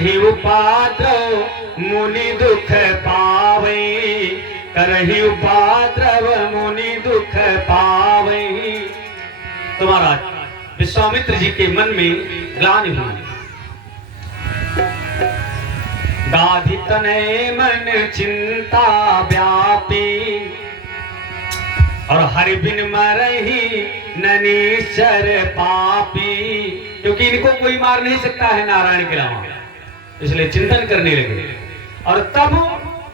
ही उपाद्रव मुनि दुख पावे, करहि उपाद्रव मुनि दुख पावे। तो महाराज विश्वामित्र जी के मन में ग्लानि हुई। गाधि तनय मन चिंता व्यापी, और हरि बिन मरहि ननीचर पापी। क्योंकि इनको कोई मार नहीं सकता है नारायण के अलावा, इसलिए चिंतन करने लगे। और तब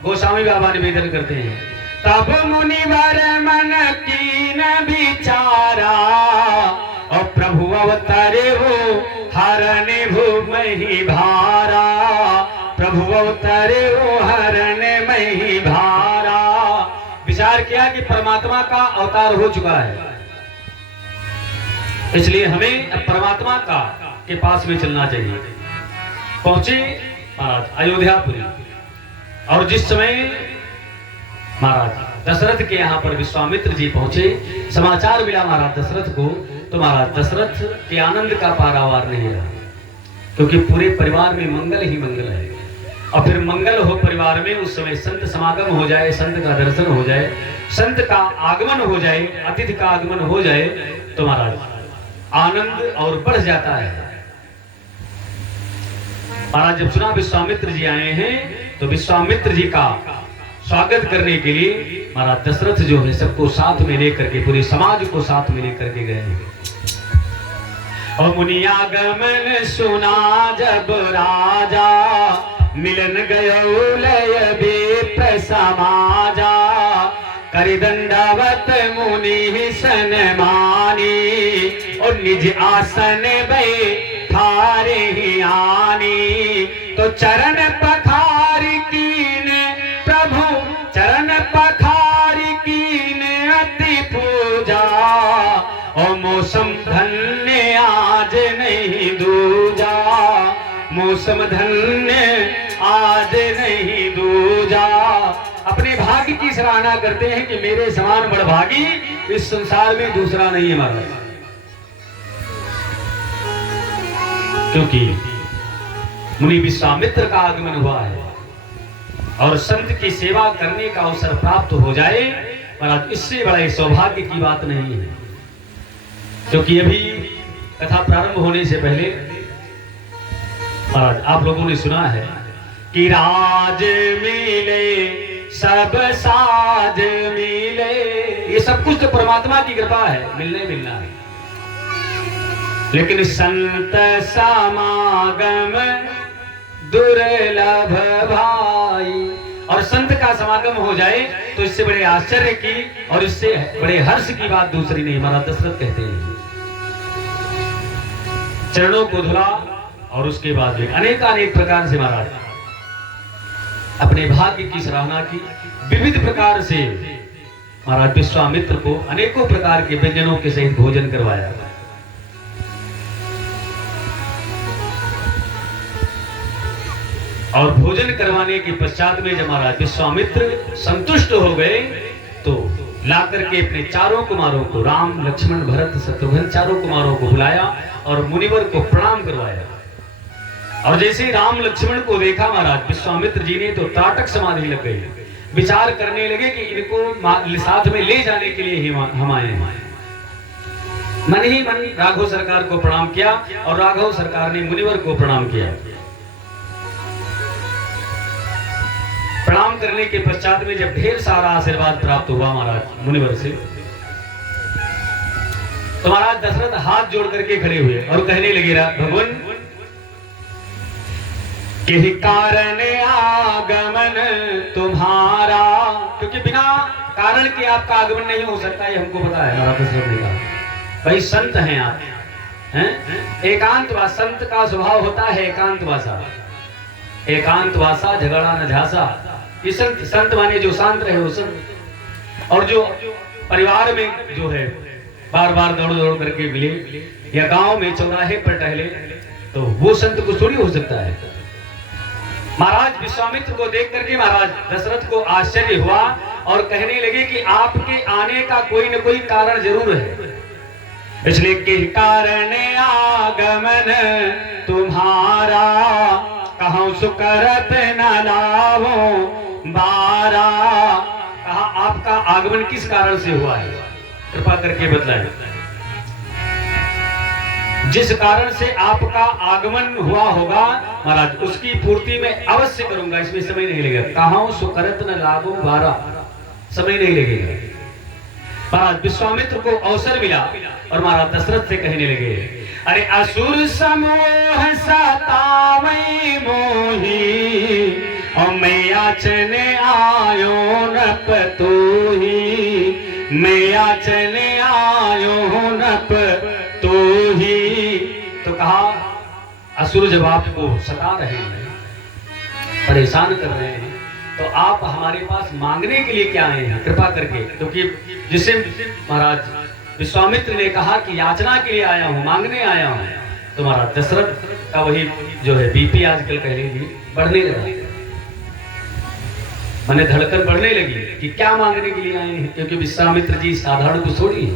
गोस्वामी बाबा निवेदन करते हैं, तब मुनिवर मन कीन विचारा, और प्रभु अवतरे हो हरण भूमि भारा। प्रभु अवतरे हो हरण मही भारा। विचार किया कि परमात्मा का अवतार हो चुका है, इसलिए हमें अब परमात्मा का के पास में चलना चाहिए। पहुंचे महाराज अयोध्यापुरी, और जिस समय महाराज दशरथ के यहाँ पर विश्वामित्र जी पहुंचे, समाचार मिला महाराज दशरथ को, तो महाराज दशरथ के आनंद का पारावार नहीं रहा। क्योंकि पूरे परिवार में मंगल ही मंगल है, और फिर मंगल हो परिवार में, उस समय संत समागम हो जाए, संत का दर्शन हो जाए, संत का आगमन हो जाए, अतिथि का आगमन हो जाए, तो महाराज आनंद और बढ़ जाता है। महाराज जब सुना विश्वामित्र जी आए हैं, तो विश्वामित्र जी का स्वागत करने के लिए महाराज दशरथ जो है सबको साथ में लेकर के, पूरे समाज को साथ में लेकर के गए हैं। और मुनियागमन सुना जब राजा, मिलन गयो लय विप्र समाजा। करि दंडवत मुनि सन्मानी, और निज आसन बैठारे ही आनी। तो चरण पखार कीने प्रभु, चरण पखार कीने अति पूजा। और मौसम धन्य आज नहीं दूजा, मौसम धन्य आज नहीं दूजा। अपने भाग्य की सराहना करते हैं कि मेरे समान बड़भागी इस संसार में दूसरा नहीं है महाराज। क्योंकि मुनि विश्वामित्र का आगमन हुआ है, और संत की सेवा करने का अवसर प्राप्त हो जाए महाराज, इससे बड़ा सौभाग्य की बात नहीं है। क्योंकि अभी कथा प्रारंभ होने से पहले महाराज आप लोगों ने सुना है कि राज मिले सब साज मिले। ये सब कुछ तो परमात्मा की कृपा है, मिलना है। लेकिन संत समागम दुर्लभ भाई, और संत का समागम हो जाए तो इससे बड़े आश्चर्य की और इससे बड़े हर्ष की बात दूसरी नहीं। महाराज दशरथ कहते हैं, चरणों को धुला, और उसके बाद भी अनेकानेक प्रकार से महाराज अपने भाग्य की सराहना की। विविध प्रकार से महाराज विश्वामित्र को अनेकों प्रकार के व्यंजनों के सहित भोजन करवाया। और भोजन करवाने के पश्चात में जब महाराज विश्वामित्र संतुष्ट हो गए, तो लाकर के अपने चारों कुमारों को, राम लक्ष्मण भरत शत्रुघ्न, चारों कुमारों को बुलाया और मुनिवर को प्रणाम करवाया। और जैसे ही राम लक्ष्मण को देखा महाराज विश्वामित्र जी ने, तो त्राटक समाधि लग गई। विचार करने लगे कि इनको साथ में ले जाने के लिए हम आए हैं। मन ही मन राघव सरकार को प्रणाम किया, और राघव सरकार ने मुनिवर को प्रणाम किया। प्रणाम करने के पश्चात में जब ढेर सारा आशीर्वाद प्राप्त हुआ महाराज मुनिवर से, तो महाराज दशरथ हाथ जोड़ करके खड़े हुए और कहने लगे, भगवान के कारण आगमन तुम्हारा। क्योंकि बिना कारण के आपका आगमन नहीं हो सकता, ये हमको पता है। महाराज दशरथ ने कहा, भाई संत हैं आप, हैं? एकांतवास, संत का स्वभाव होता है एकांतवासा। एकांतवासा झगड़ा न झांसा। ये संत माने जो शांत रहे वो संत। और जो परिवार में जो है बार बार दौड़ दौड़ करके मिले, या गांव में चौराहे पर टहले, तो वो संत को थोड़ी हो सकता है। महाराज विश्वामित्र को देख करके महाराज दशरथ को आश्चर्य हुआ, और कहने लगे कि आपके आने का कोई न कोई कारण जरूर है। इसलिए के कारण आगमन तुम्हारा, कहूँ सुकरत न लावो बारा। कहा आपका आगमन किस कारण से हुआ है, कृपा करके बतलाएं। जिस कारण से आपका आगमन हुआ होगा महाराज, उसकी पूर्ति में अवश्य करूंगा, इसमें समय नहीं लगेगा। कहूँ सुकरत न लावो बारा, समय नहीं लगेगा। महाराज विश्वामित्र को अवसर मिला और महाराज दशरथ से कहने लगे, अरे असुर समूह सतावै मोही, और मैं याचन आयो नप तोही, मैं याचन आयो नप तोही। तो कहा असुर जब आपको सता रहे हैं, परेशान कर रहे हैं, तो आप हमारे पास मांगने के लिए क्या आए हैं, कृपा करके। क्योंकि जिसे महाराज विश्वामित्र ने कहा कि याचना के लिए आया हूं, मांगने आया हूं, तो महाराज दशरथ का वही जो है बीपी आजकल कह लीजिए बढ़ने लगा, मैंने धड़कन बढ़ने लगी कि क्या मांगने के लिए आए हैं। क्योंकि विश्वामित्र जी साधारण कुछ थोड़ी है।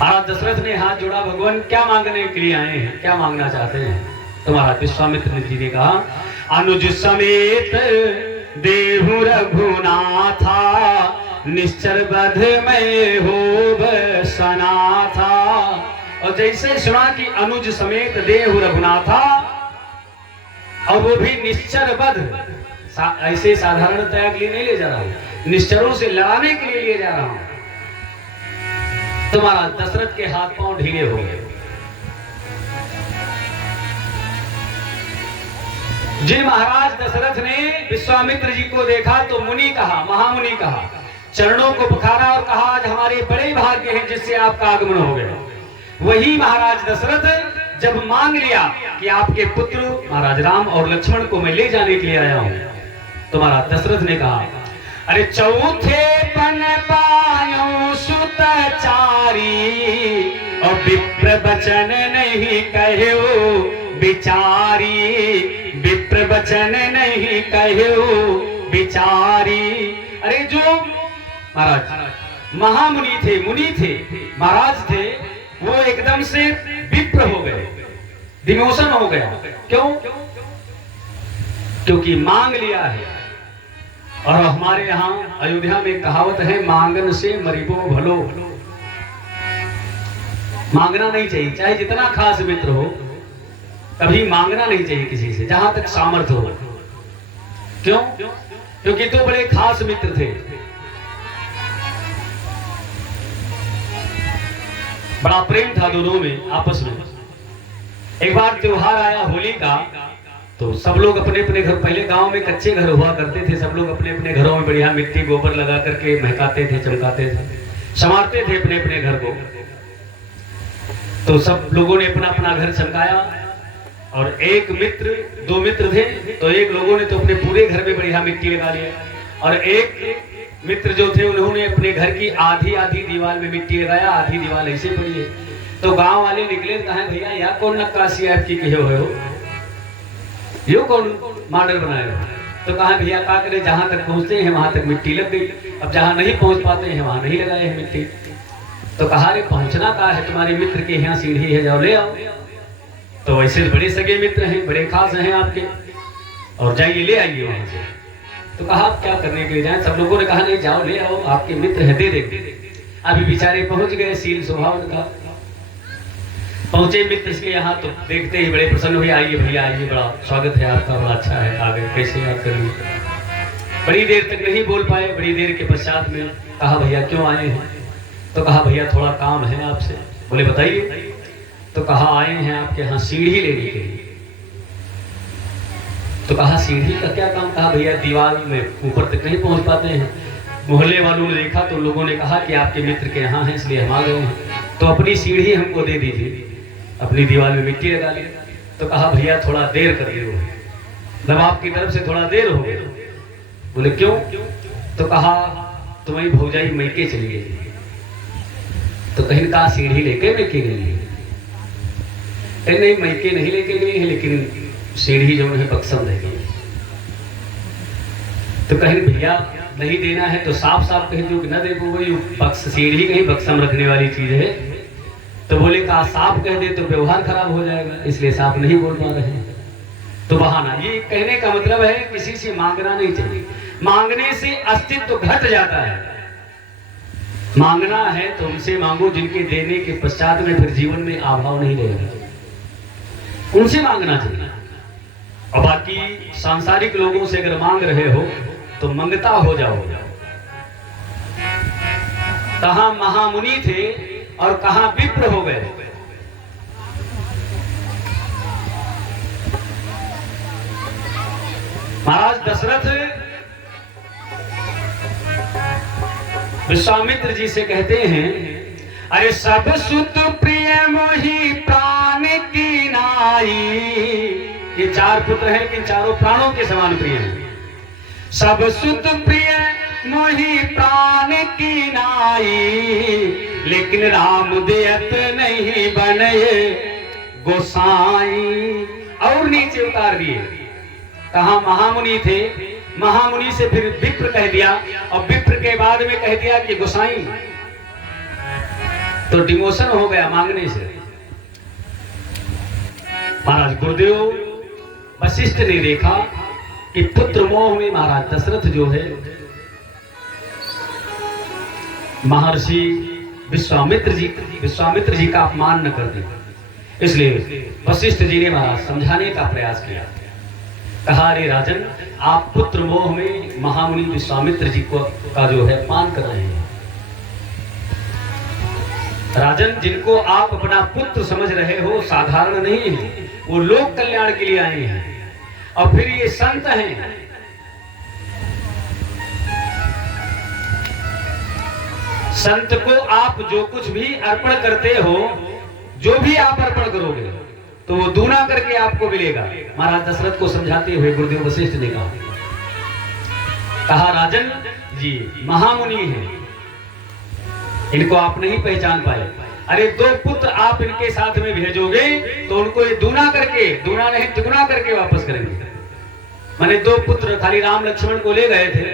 महाराज दशरथ ने हाथ जोड़ा, भगवान क्या मांगने के लिए आए हैं, क्या मांगना चाहते हैं। तो महाराज विश्वामित्र जी ने कहा, अनुज समेत देहु रघुनाथा, निश्चर बध में हो सना था। और जैसे सुना कि अनुज समेत देहु रघुनाथा, और वो भी निश्चर बध, ऐसे साधारण त्याग लिए नहीं ले जा रहा हूं, निश्चरों से लड़ाने के लिए ले जा रहा हूं। तो महाराज दशरथ के हाथ पांव ढीले हो गए। जिन महाराज दशरथ ने विश्वामित्र जी को देखा तो मुनि कहा, महामुनि कहा, चरणों को पुकारा और कहा, आज हमारे बड़े भाग्य हैं जिससे आपका आगमन हो गया। वही महाराज दशरथ जब मांग लिया कि आपके पुत्र महाराज राम और लक्ष्मण को मैं ले जाने के लिए आया हूं, तो महाराज दशरथ ने कहा, अरे चौथे पन पायो सुत चारी, और विप्र वचन नहीं कहो बिचारी, विप्र वचन नहीं कहो बिचारी। अरे जो महाराज महामुनि थे, मुनि थे, महाराज थे, वो एकदम से विप्र हो गए, डिमोशन हो गया। क्यों? क्योंकि मांग लिया है। और हमारे यहाँ अयोध्या में कहावत है, मांगन से मरीबो भलो। मांगना नहीं चाहिए, चाहे जितना खास मित्र हो, कभी मांगना नहीं चाहिए किसी से, जहां तक सामर्थ्य हो। क्यों? क्योंकि तो बड़े खास मित्र थे, बड़ा प्रेम था दोनों में आपस में। एक बार त्योहार आया होली का, तो सब लोग अपने अपने घर, पहले गांव में कच्चे घर हुआ करते थे, सब लोग अपने अपने घरों में बढ़िया मिट्टी गोबर लगा करके महकाते थे, चमकाते थे, संवारते थे अपने अपने घर को। तो सब लोगों ने अपना अपना घर चमकाया। और एक मित्र, दो मित्र थे, तो एक लोगों ने तो अपने पूरे घर में बढ़िया मिट्टी लगा लिया, और एक मित्र जो थे उन्होंने अपने घर की आधी आधी दीवार में मिट्टी लगाया, आधी दीवार ऐसे पड़ी है। तो गांव वाले निकले, कहा भैया यह कौन नक्काशी आपकी कहे हुए हो, यो कौन मॉडल बनाएगा। तो कहा भैया क्या करें, जहां तक पहुंचते हैं वहां तक मिट्टी लग गई, अब जहां नहीं पहुंच पाते हैं वहां नहीं लगाए हैं मिट्टी। तो कहा अरे पहुंचना कहा है, तुम्हारे मित्र के यहाँ सीढ़ी है, जाओ ले आओ। तो वैसे बड़े सगे मित्र हैं, बड़े खास हैं आपके, और जाइए ले आइए वहां से। तो कहा आप क्या करने के लिए जाएं, सब लोगों ने कहा नहीं जाओ ले आओ, आपके मित्र है, दे देंगे। अभी बेचारे पहुंच गए, सील स्वभाव का पहुंचे मित्र के यहाँ, तो देखते ही बड़े प्रसन्न हुए, आइए भैया आइए, बड़ा स्वागत है आपका, बड़ा अच्छा है, आ गए, कैसे याद कर लिए। बड़ी देर तक नहीं बोल पाए, बड़ी देर के पश्चात में कहा भैया क्यों आए हैं। तो कहा भैया थोड़ा काम है आपसे। बोले बताइए। तो कहा आए हैं आपके यहाँ सीढ़ी लेने के लिए। तो कहा सीढ़ी का क्या काम। कहा भैया दीवार में ऊपर तक नहीं पहुंच पाते हैं, मोहल्ले वालों ने देखा तो लोगों ने कहा कि आपके मित्र के यहाँ है इसलिए हम आ गए हैं, तो अपनी सीढ़ी हमको दे दीजिए, अपनी दीवार में मिट्टी लगा ली। तो कहा भैया थोड़ा देर कर दो, जब आपकी तरफ से थोड़ा देर हो गया। बोले क्यों। तो कहा तुम्हारी भौजाई मैके चली गई। तो कहीं कहा सीढ़ी लेके मैके गई। नहीं मैके नहीं लेके गई है, लेकिन सीढ़ी जो है बक्सम रह गई। तो कहीं भैया नहीं देना है तो साफ साफ कह दो कि न दे वही बक्स, सीढ़ी कहीं बक्सम रखने वाली चीज है। तो बोले कहा साफ कह दे तो व्यवहार खराब हो जाएगा, इसलिए साफ नहीं बोल पा रहे हैं। तो बहाना, ये कहने का मतलब है किसी से मांगना नहीं चाहिए। मांगने से अस्तित्व घट जाता है। मांगना है तो उनसे मांगो जिनके देने के पश्चात में फिर जीवन में अभाव नहीं रहेगा, उनसे मांगना चाहिए। और बाकी सांसारिक लोगों से अगर मांग रहे हो तो मंगता हो जाओ। कहां महामुनि थे और कहां विप्र हो गए। महाराज दशरथ विश्वामित्र जी से कहते हैं, अरे सब सुत प्रिय मोहि प्राण की नाई। ये 4 पुत्र हैं कि चारों प्राणों के समान प्रिय हैं। सब सुत प्रिय मोहि प्राण की नाई, लेकिन राम देत नहीं बने गोसाई। और नीचे उतार दिए, कहा महामुनि थे, महामुनि से फिर विप्र कह दिया, और विप्र के बाद में कह दिया कि गोसाई। तो डिमोशन हो गया मांगने से। महाराज गुरुदेव वशिष्ठ ने देखा कि पुत्र मोह में महाराज दशरथ जो है महर्षि विश्वामित्र जी का अपमान न कर दे। इसलिए वशिष्ठ जी ने महाराज समझाने का प्रयास किया। कहा, अरे राजन, आप पुत्र मोह में महामुनि विश्वामित्र जी का जो है अपमान कर रहे हैं। राजन, जिनको आप अपना पुत्र समझ रहे हो साधारण नहीं है, वो लोक कल्याण के लिए आए हैं। और फिर ये संत हैं। संत को आप जो कुछ भी अर्पण करते हो, जो भी आप अर्पण करोगे तो वो दूना करके आपको मिलेगा। महाराज दशरथ को समझाते हुए गुरुदेव वशिष्ठ ने कहा, राजन जी महामुनि हैं, इनको आप नहीं पहचान पाए। अरे 2 पुत्र आप इनके साथ में भेजोगे तो उनको ये दूना नहीं दुगुना करके वापस करेंगे। मैंने 2 पुत्र खाली राम लक्ष्मण को ले गए थे,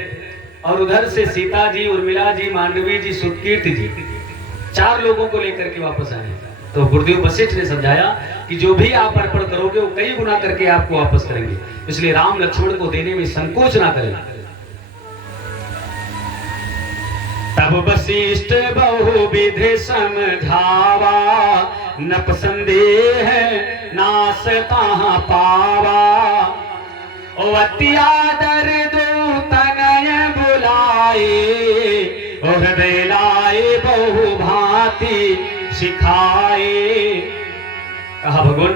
और उधर से सीता जी, उर्मिला जी, मांडवी जी, सुकीर्ति जी, 4 लोगों को लेकर के वापस आए। तो गुरुदेव वशिष्ठ ने समझाया कि जो भी आप अर्पण करोगे वो कई गुना करके आपको वापस करेंगे, इसलिए राम लक्ष्मण को देने में संकोच ना करें। तब वशिष्ठ बहुविध समझावा, न संदेह नास तहाँ पावा। ओ अति आदर दो तनय बुलाए, ओ हृदय लाए बहु भांति सिखाए। कहा, भगवान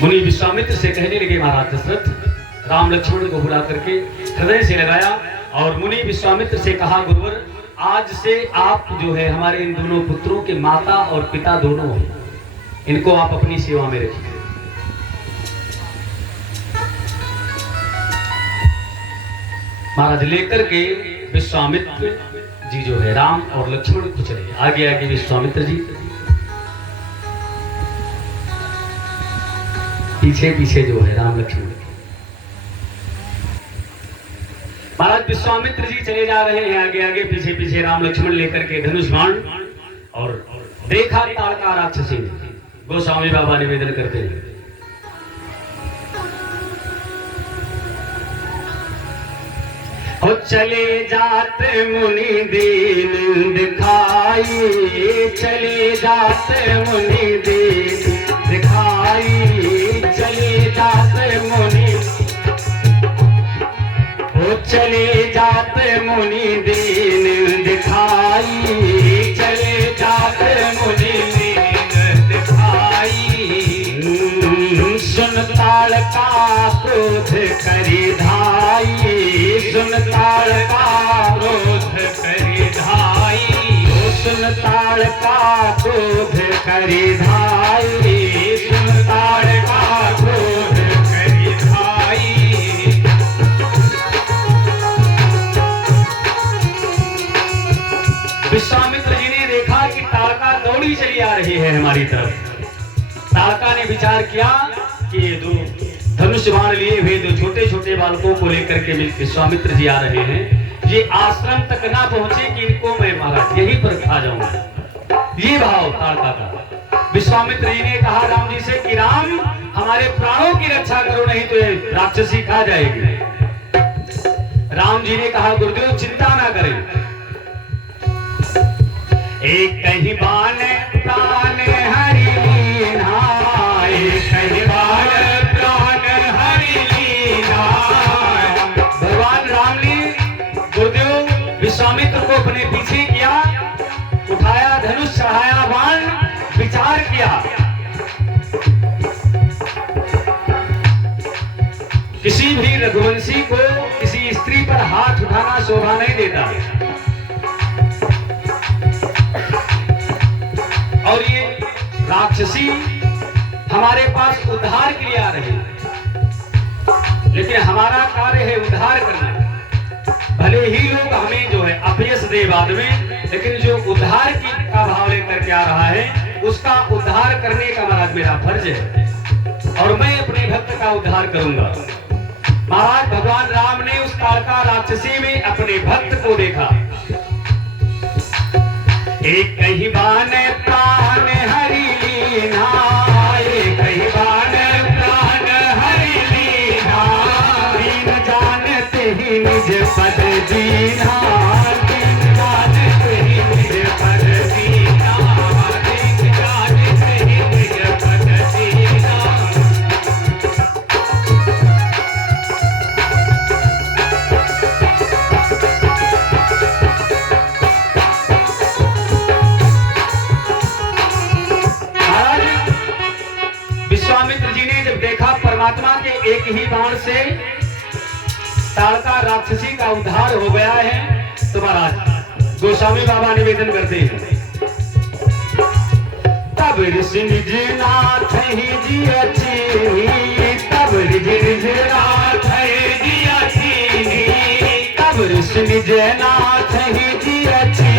मुनि विश्वामित्र से कहने लगे, महाराज दशरथ राम लक्ष्मण को बुला करके हृदय से लगाया और मुनि विश्वामित्र से कहा, गुरुवर आज से आप जो है हमारे इन दोनों पुत्रों के माता और पिता दोनों हैं, इनको आप अपनी सेवा में रखिए। महाराज लेकर के विश्वामित्र जी जो है राम और लक्ष्मण को चले। आगे आगे विश्वामित्र जी, पीछे पीछे जो है राम लक्ष्मण। महाराज विश्वामित्र जी चले जा रहे हैं, आगे आगे पीछे पीछे राम लक्ष्मण लेकर के धनुष बाण। और देखा ताड़का राक्षसी ने। गोस्वामी बाबा निवेदन करते हैं, और चले जाते मुनि दीन दिखाई, चले जाते मुनि दीन दिखाई, चले जाते मुनि, ओ चले जाते मुनि दीन दिखाई, चले जाते मुनि दीन दिखाई। सुन ताड़का क्रोध करी धाई, सुन ताड़का क्रोध करी धाई, सुन ताड़का क्रोध करी धाई, सुन ताड़का क्रोध करी धाई। विश्वामित्र जी ने देखा कि ताड़का दौड़ी चली आ रही है हमारी तरफ। ताड़का ने विचार किया कि ये दो धनुष बाण लिए हुए दो छोटे छोटे बालकों को लेकर के विश्वामित्र जी आ रहे हैं, ये आश्रम तक ना पहुंचे कि इनको मैं महाराज यहीं पर खा जाऊंगा। ये भाव ताड़का का। विश्वामित्र जी ने कहा राम जी से कि हमारे प्राणों की रक्षा करो, नहीं तो ये राक्षसी खा जाएगी। राम जी ने कहा गुरुदेव चिंता ना करें, एक कहीं बाण प्राण हरि लीना, एक कहीं बाण प्राण हरि लीना। भगवान राम ने गुरुदेव विश्वामित्र को अपने पीछे किया, उठाया धनुष, चढ़ाया बाण, विचार किया। किसी भी रघुवंशी को किसी स्त्री पर हाथ उठाना शोभा नहीं देता, और ये राक्षसी हमारे पास उद्धार के लिए आ रही है, लेकिन हमारा कार्य है उद्धार करना। भले ही लोग हमें जो है अपयश दे बाद में, लेकिन जो उद्धार की का भाव लेकर के आ रहा है उसका उद्धार करने का महाराज मेरा फर्ज है, और मैं अपने भक्त का उद्धार करूंगा। महाराज भगवान राम ने उस कालका राक्षसी में अपने भक्त को देखा। एक कहीं बाण प्राण हरि लीना, एक कहीं बाण प्राण हरि लीना, दीन जानते ही निज पद दीना, दीन जानते ही निज पद दीना, दीन जानते ही निज पद दीना। विश्वामित्र जी ने जब देखा परमात्मा के एक ही बाण से ताड़का राक्षसी का उद्धार हो गया है, तो महाराज गोस्वामी बाबा निवेदन करते हैं, तब ऋषि निज नाथ ही जी अच्छी, तब ऋषि नाथ ही जी अच्छी, तब ऋषि निज नाथ ही जी अच्छी,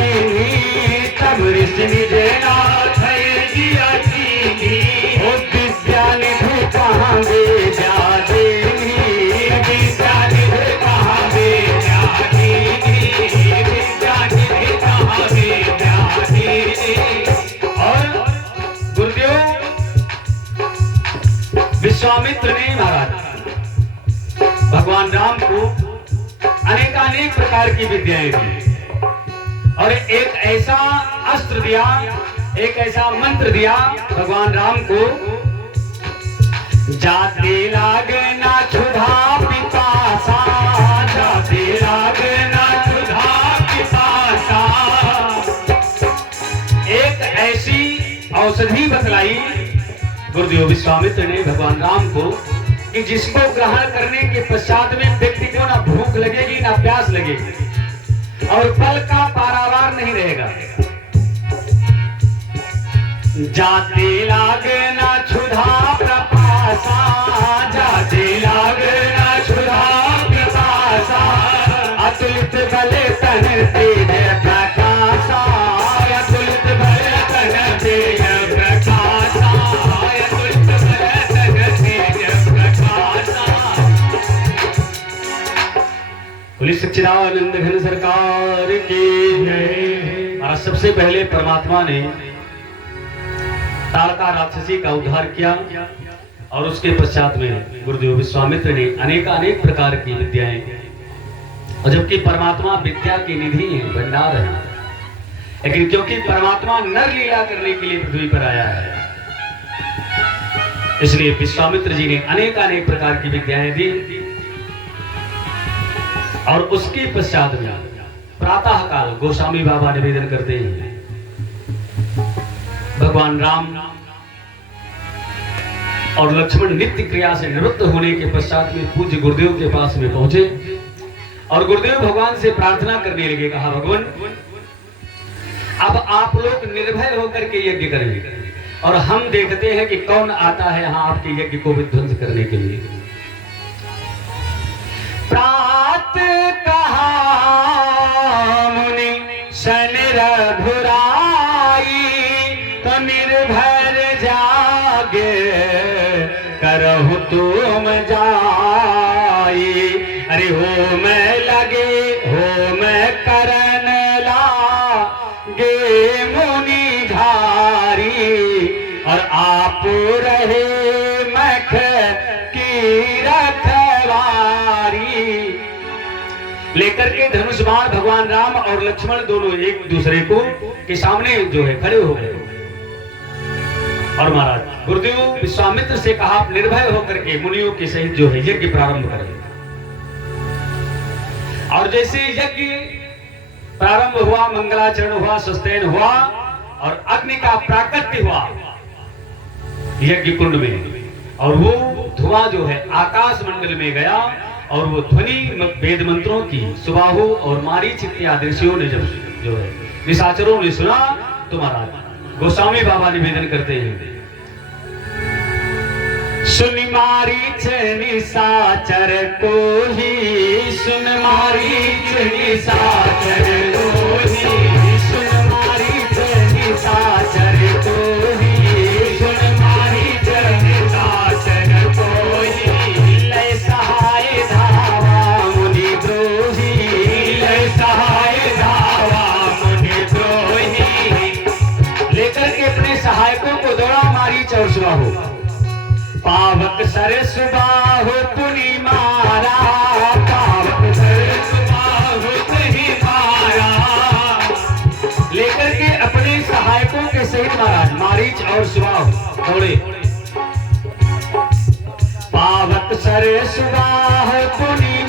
तब ऋषि निज नाथ ही जी अच्छी। विद्यानिधि कहाँ विद्या देनी, विद्यानिधि कहाँ विद्या देनी, विद्यानिधि कहाँ विद्या देनी। और गुरुदेव विश्वामित्र ने महाराज भगवान राम को अनेकानेक प्रकार की विद्याएं दी, और एक ऐसा अस्त्र दिया, एक ऐसा मंत्र दिया भगवान राम को, जाते लागना क्षुधा पिपासा, जाते लागना क्षुधा पिपासा। एक ऐसी औषधि बतलाई गुरुदेव विश्वामित्र ने भगवान राम को, कि जिसको ग्रहण करने के पश्चात में व्यक्ति को ना भूख लगेगी ना प्यास लगेगी, और फल का पारावार नहीं रहेगा। जाते लागना क्षुधा प्रपासा, जाते लागना क्षुधा प्रपासा, अतुलित बल तन तेज प्रकाशा, अतुलित बल तन तेज प्रकाशा, अतुलित बल तन तेज प्रकाशा। पुलिस सच्चिदानंद घन सरकार की जय। और सबसे पहले परमात्मा ने ताड़का राक्षसी का उद्धार किया, और उसके पश्चात में गुरुदेव विश्वामित्र ने अनेकानेक प्रकार की विद्याएं, और जबकि परमात्मा विद्या की निधि है, भंडार है, लेकिन क्योंकि परमात्मा नर लीला करने के लिए पृथ्वी पर आया है, इसलिए विश्वामित्र जी ने अनेकानेक प्रकार की विद्याएं दी। और उसके पश्चात में प्रातः काल गोस्वामी बाबा निवेदन करते हैं, भगवान राम और लक्ष्मण नित्य क्रिया से निवृत्त होने के पश्चात में पूज्य गुरुदेव के पास में पहुंचे, और गुरुदेव भगवान से प्रार्थना करने लगे, कहा भगवान अब आप लोग निर्भय होकर के यज्ञ करेंगे, और हम देखते हैं कि कौन आता है यहाँ आपके यज्ञ को विध्वंस करने के लिए। प्रात कहा मुनि सन रघुराई, तो निर्भय जागे करहु तुम जाई। अरे हो मैं लगे हो मैं करन लागे मुनि धारी, और आप रहे मख रखवारी। लेकर के धनुष बाण भगवान राम और लक्ष्मण दोनों एक दूसरे को के सामने जो है खड़े हो गए। और महाराज गुरुदेव विश्वामित्र से कहा, आप निर्भय होकर के मुनियों के सहित जो है यज्ञ प्रारंभ करें। और जैसे यज्ञ प्रारंभ हुआ, मंगलाचरण हुआ, सुस्तैन हुआ और अग्नि का प्राकट्य हुआ यज्ञ कुंड में, और वो धुआं जो है आकाश मंडल में गया, और वो ध्वनि वेद मंत्रों की सुबाहु और मारीच इत्यादि ऋषियों ने जब जो है निशाचरों ने सुना, तो महाराज गोस्वामी बाबा निवेदन करते हैं, सुन मारीच निशाचर को ही, सुन मारीच निशाचर को ही, सुन मारीच निशाचर को ही, सुन मारीच निशाचर को ही, लय सहाय धावा मुनि द्रोही, लय सहाय धावा मुनि द्रोही। लेकर के अपने सहायकों को दौड़ा मारीच और सुबाहु। पावक सर सुबाहु पुनि मारा, पावक सर सुबाहु पुनि मारा। लेकर के अपने सहायकों के सहित महाराज मारीच और सुबाहु दौड़े। पावक सर सुबाहु पुनि